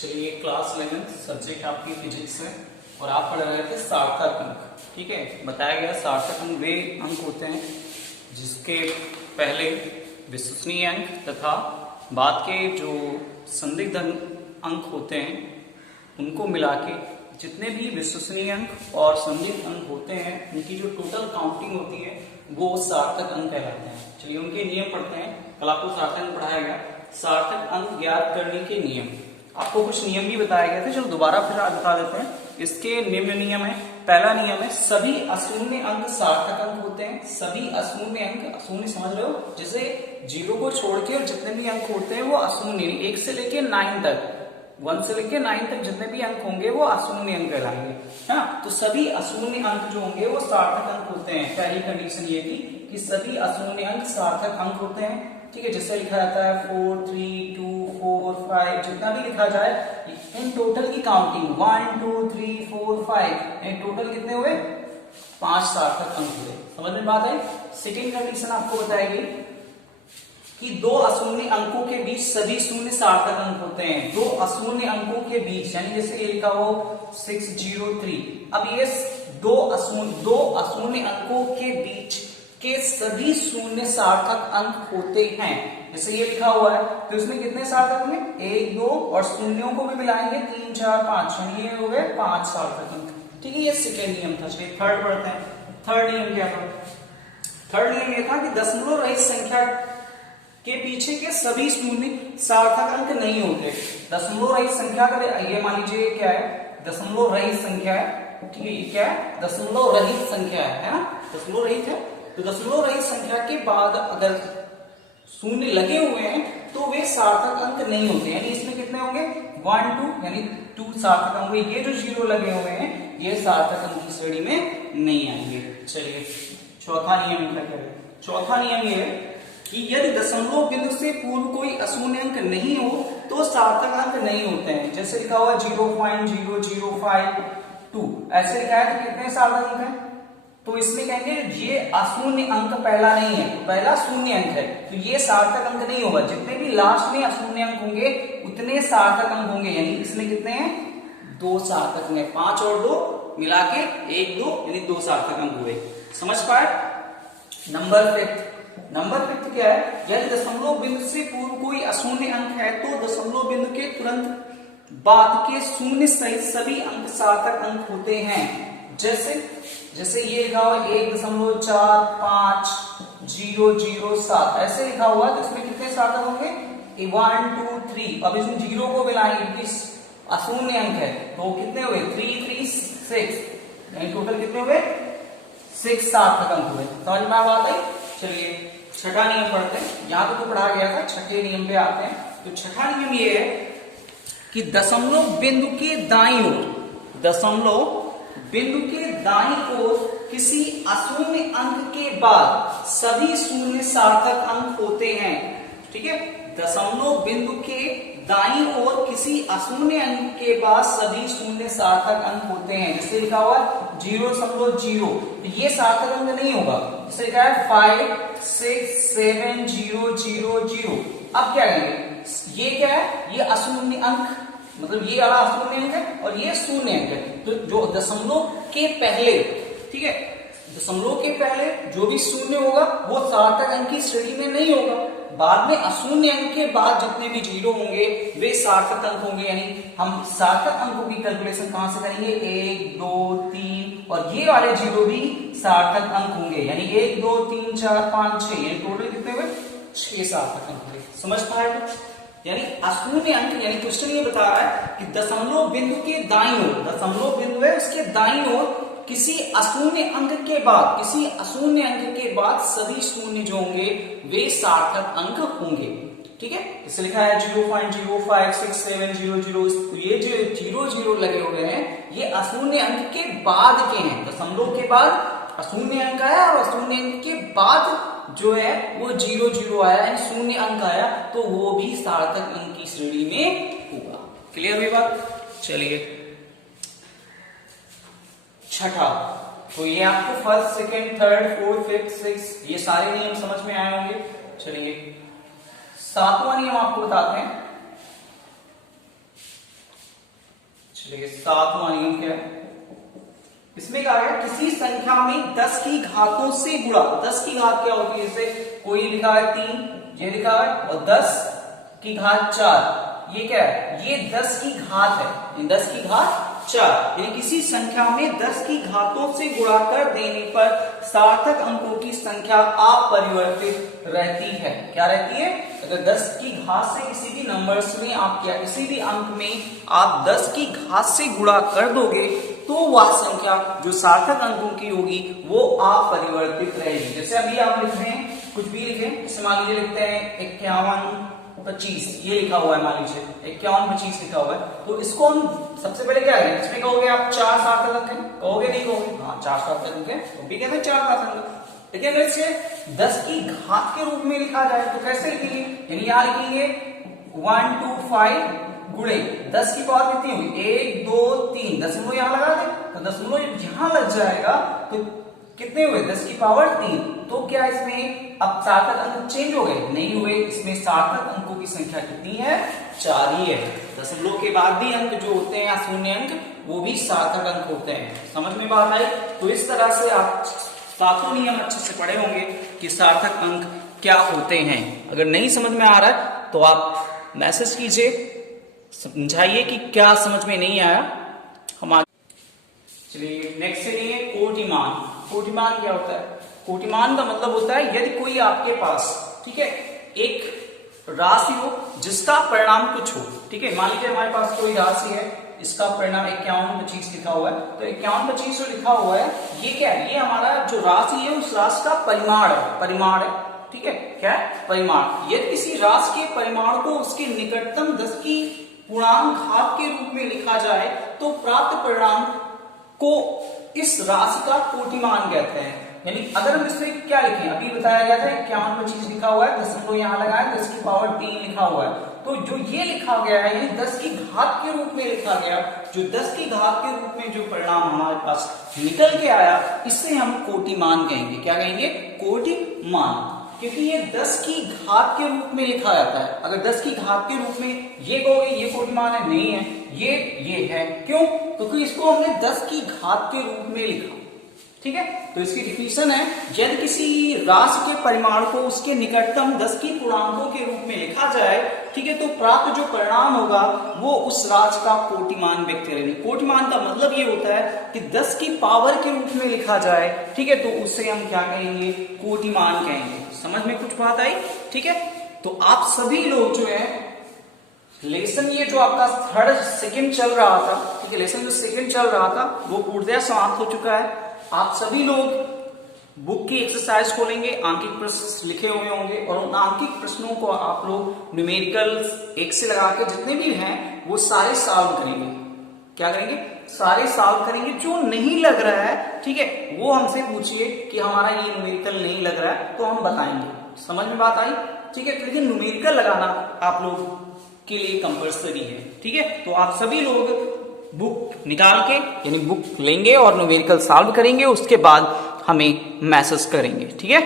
चलिए class 11 subject आपकी physics है और आप पढ़ रहे थे सार्थक अंक। ठीक है, बताया गया सार्थक अंक वे अंक होते हैं जिसके पहले विश्वसनीय अंक तथा बाद के जो संदिग्ध अंक होते हैं उनको मिला के जितने भी विश्वसनीय अंक और संदिग्ध अंक होते हैं उनकी जो टोटल काउंटिंग होती है वो सार्थक अंक कहलाते हैं। चलिए उनके नियम पढ़ते हैं। कल आपको सार्थक अंक पढ़ाया गया, सार्थक अंक ज्ञात करने के नियम। आपको कुछ नियम भी बताए गए थे, चलो दोबारा फिर आज बता देते हैं। इसके निम्न नियम है। पहला नियम है सभी अशून्य अंक सार्थक अंक होते हैं। सभी अशून्य अंक, अशून्य समझ रहे हो, जैसे जीरो को छोड़ के जितने भी अंक होते हैं वो अशून्य, 1 से लेके 9 तक, 1 से लेके 9 तक जितने भी अंक होंगे वो अशून्य अंक कहलाएंगे। हाँ, तो सभी अशून्य अंक जो होंगे वो सार्थक अंक होते हैं। पहली कंडीशन ये थी कि सभी अशून्य अंक सार्थक अंक होते हैं। ठीक है, जैसे लिखा जाता है 4, 3, 2, 4, 5, जितना भी लिखा जाए इन टोटल की काउंटिंग 1, 2, 3, 4, 5 इन टोटल कितने हुए? 5 सार्थक अंक हुए। समझ में बात है। सेकेंड कंडीशन आपको बताएगी कि दो अशून्य अंकों के बीच सभी शून्य सार्थक अंक होते हैं। दो अशून्य अंकों के बीच, यानी जैसे ये लिखा हो 603। अब ये दो अशून्य अंकों के बीच के सभी शून्य सार्थक अंक होते हैं। जैसे ये लिखा हुआ है तो इसमें कितने सार्थक होंगे? 1, 2 और शून्यों को भी मिलाएंगे 3, 4, 5, यानी ये हो गए 5 सार्थक अंक। ठीक है, ये सेकेंड नियम था। चलिए थर्ड पढ़ते हैं। थर्ड नियम क्या था? थर्ड नियम ये था कि दशमलव रहित संख्या के पीछे के सभी शून्य सार्थक अंक नहीं होते। दशमलव रहित संख्या का ये मान लीजिए क्या है? दशमलव रहित संख्या है। ठीक है, ये क्या है? दशमलव रहित संख्या है ना, दशमलव रहित है। तो दशमलव रहित संख्या के बाद अगर शून्य लगे हुए हैं तो वे सार्थक अंक नहीं होते। यानी इसमें कितने होंगे? 1, 2, यानी 2 सार्थक अंक हुए। ये जो 0 लगे हुए हैं ये सार्थक अंक की श्रेणी में नहीं आएंगे। चलिए चौथा नियम क्या है? चौथा नियम ये है कि यदि दशमलव बिंदु से पूर्व कोई अशून्य अंक नहीं हो तो सार्थक अंक नहीं होते हैं। जैसे लिखा हुआ 0.0052, ऐसे लिखा है तो कितने सार्थक अंक है? तो इसमें कहेंगे ये अशून्य अंक पहला नहीं है, पहला शून्य अंक है, तो ये सार्थक अंक नहीं होगा। जितने भी लास्ट में अशून्य अंक होंगे उतने सार्थक अंक होंगे। यानी इसमें कितने हैं? 2 सार्थक में 5 और 2 मिला के 1, 2 यानी 2 सार्थक अंक हुए। समझ पाए? नंबर फिफ्थ क्या है? यदि दशमलव बिंदु से पूर्व कोई अशून्य अंक है तो दशमलव बिंदु के तुरंत बाद के शून्य सहित सभी अंक सार्थक अंक होते हैं। जैसे ये लिखा हुआ 1.450007 ऐसे लिखा हुआ, तो इसमें कितने सार्थक होंगे? 1, 2, 3। अब इसमें 0 को मिलाएंगे, अशून्य अंक है तो कितने हुए? 3, 3, 6, यानी टोटल कितने हुए? 6 सार्थक अंक हुए। समझ में बात आई? चलिए छठा नियम पढ़ते हैं। यहां तो पढ़ा गया था, छठे नियम पे आते हैं। तो छठा नियम ये है कि दशमलव बिंदु के दाईं ओर, दशमलव बिंदु के दाईं ओर किसी अशून्य अंक के बाद सभी शून्य सार्थक अंक होते हैं। ठीक है, दशमलव बिंदु के दाईं ओर किसी अशून्य अंक के बाद सभी शून्य सार्थक अंक होते हैं। जैसे लिखा हुआ 0.0, ये सार्थक अंक नहीं होगा। जैसे लिखा है 5, 6, 7, 0, 0, 0। अब क्या करेंगे? ये क्या है? ये अशून्य अंक, मतलब ये वाला अशून्य अंक है और ये शून्य अंक है। तो जो दशमलव के पहले, ठीक है, दशमलव के पहले जो भी शून्य होगा वो सार्थक अंक की श्रेणी में नहीं होगा। बाद में अशून्य अंक के बाद जितने भी 0 होंगे वे सार्थक अंक होंगे। यानी हम सार्थक अंकों की कैलकुलेशन कहां से करेंगे? 1, 2, 3 और ये वाले 0 भी सार्थक अंक होंगे। यानी 1, 2, 3, 4, 5, 6, यानी टोटल कितने हुए? 6 सार्थक अंक हुए। समझ पाए? यानी अशून्य अंक, यानी क्वेश्चन ये बता रहा है कि दशमलव बिंदु के दाईं ओर, दशमलव बिंदु है उसके दाईं ओर किसी अशून्य अंक के बाद, किसी अशून्य अंक के बाद सभी शून्य जो होंगे वे सार्थक अंक होंगे। ठीक है, इसे लिखा है 0.056700। ये जो 0 लगे हुए हैं ये अशून्य अंक के बाद के हैं। दशमलव के बाद अशून्य अंक आया और अशून्य अंक के बाद जो है वो 0 आया, यानी शून्य अंक आया, तो वो भी सार्थक अंक की श्रेणी में होगा। क्लियर हुई बात? चलिए छठा, तो ये आपको first, second, third, fourth, fifth, six ये सारे नियम समझ में आए होंगे। चलिए सातवां नियम आपको बताते हैं चलिए 7वां नियम क्या है, इसमें कहा गया किसी संख्या में 10 की घातों से गुणा। 10 की घात क्या होती है, जैसे कोई लिखा है 3, ये लिखा है, और 10 की घात 4, ये क्या है, ये 10 की घात है, 10 की घात 4। यानी किसी संख्या में 10 की घातों से गुणा कर देने पर सार्थक अंकों की संख्या अपरिवर्तित रहती है। क्या रहती है, अगर 10 की घात से किसी भी नंबर्स में आप या किसी भी अंक में आप 10 की घात से गुणा कर दोगे तो वह संख्या जो सार्थक अंकों की होगी वो अपरिवर्तित रहेगी। जैसे अभी आप लिख रहे हैं, कुछ भी लिखें, जैसे मान लीजिए लिखते हैं 51 25, ये लिखा हुआ है, मान लीजिए 51 25 लिखा हुआ है, तो इसको हम सबसे पहले क्या करें, इसमें कहोगे आप 4 सार्थक अंक हैं, कहोगे नहीं कहोगे, हाँ 4 सार्थक अंक है, तो भी कहते हैं 4 सार्थक अंक। लेकिन अगर इसे 10 की घात के रूप में लिखा जाए तो कैसे लिखेंगे, यानी यहां लिखेंगे 125 गुणे 10 की पावर कितनी हुई, 1 2 3, दशमलव यहां लगा दे, तो दशमलव यहां लग जाएगा तो कितने हुए, 10 की पावर 3। तो क्या इसमें अब सार्थक अंक चेंज हो गए, नहीं हुए, इसमें सार्थक अंकों की संख्या कितनी है, 4 ही है। दशमलव के बाद भी अंक जो होते हैं या शून्य अंक, वो भी सार्थक अंक होते हैं। समझ में बात आई। तो इस तरह से आप सातों नियम अच्छे से पढ़े होंगे कि सार्थक अंक क्या होते हैं। अगर नहीं समझ में आ रहा है तो आप मैसेज कीजिए, समझाइए कि क्या समझ में नहीं आया। हम आगे चलिए नेक्स्ट चलिए, कोटिमान। कोटिमान क्या होता है, कोटिमान का मतलब होता है यदि कोई आपके पास, ठीक है, एक राशि हो जिसका परिणाम कुछ हो, ठीक है, मान लीजिए हमारे पास कोई राशि है, इसका परिणाम 51 25 लिखा हुआ है, तो 51 25 जो लिखा हुआ है ये क्या है, ये हमारा जो राशि है उस राशि का परिमाण है, परिमाण है, ठीक है, क्या है, परिमाण। यदि किसी राशि के परिमाण को उसके निकटतम 10 की पूर्णांक घात के रूप में लिखा जाए तो प्राप्त परिणाम को इस राशि का कोटिमान कहते हैं। यानी अगर हम इसमें क्या लिखें, अभी बताया गया था 51 25 लिखा हुआ है, दशमलव यहां लगा है, 10 की पावर 3 लिखा हुआ है, तो जो ये लिखा गया है यानी 10 की घात के रूप में लिखा गया, जो 10 की घात के रूप में जो परिणाम हमारे पास निकल के आया, इससे हम कोटिमान कहेंगे। क्या कहेंगे, कोटिमान, क्योंकि ये 10 की घात के रूप में लिखा जाता है। अगर 10 की घात के रूप में ये कहोगे ये कोटिमान है, नहीं है, ये है, क्यों, क्योंकि इसको हमने 10 की घात के रूप में लिखा, ठीक है। तो इसकी डिफिनेशन है, यदि किसी राशि के परिमाण को उसके निकटतम 10 की पूर्णांकों के रूप में लिखा जाए, ठीक है, तो प्राप्त जो परिणाम होगा वो उस राशि का कोटिमान व्यक्त करेंगे। कोटिमान का मतलब ये होता है कि 10 की पावर के रूप में लिखा जाए, ठीक है, तो उससे हम क्या कहेंगे, कोटिमान कहेंगे। समझ में कुछ बात आई, ठीक है। तो आप सभी लोग जो है लेसन, ये जो आपका 3rd सेकंड चल रहा था, ठीक है, लेसन जो सेकंड चल रहा था वो पूर्णतः समाप्त हो चुका है। आप सभी लोग बुक की एक्सरसाइज खोलेंगे, आंकिक प्रश्न लिखे हुए होंगे और उन आंकिक प्रश्नों को आप लोग न्यूमेरिकल 1 से लगा के जितने भी हैं वो सारे सॉल्व करेंगे। क्या करेंगे, सारे सॉल्व करेंगे। जो नहीं लग रहा है, ठीक है, वो हमसे पूछिए कि हमारा ये न्यूमेरिकल नहीं लग रहा है, तो हम बताएंगे। समझ में बात आई, ठीक है। लेकिन न्यूमेरिकल लगाना आप लोग के लिए कंपल्सरी है, ठीक है। तो आप सभी लोग बुक निकाल के यानी बुक लेंगे और न्यूमेरिकल सॉल्व करेंगे, उसके बाद हमें मैसेज करेंगे, ठीक है।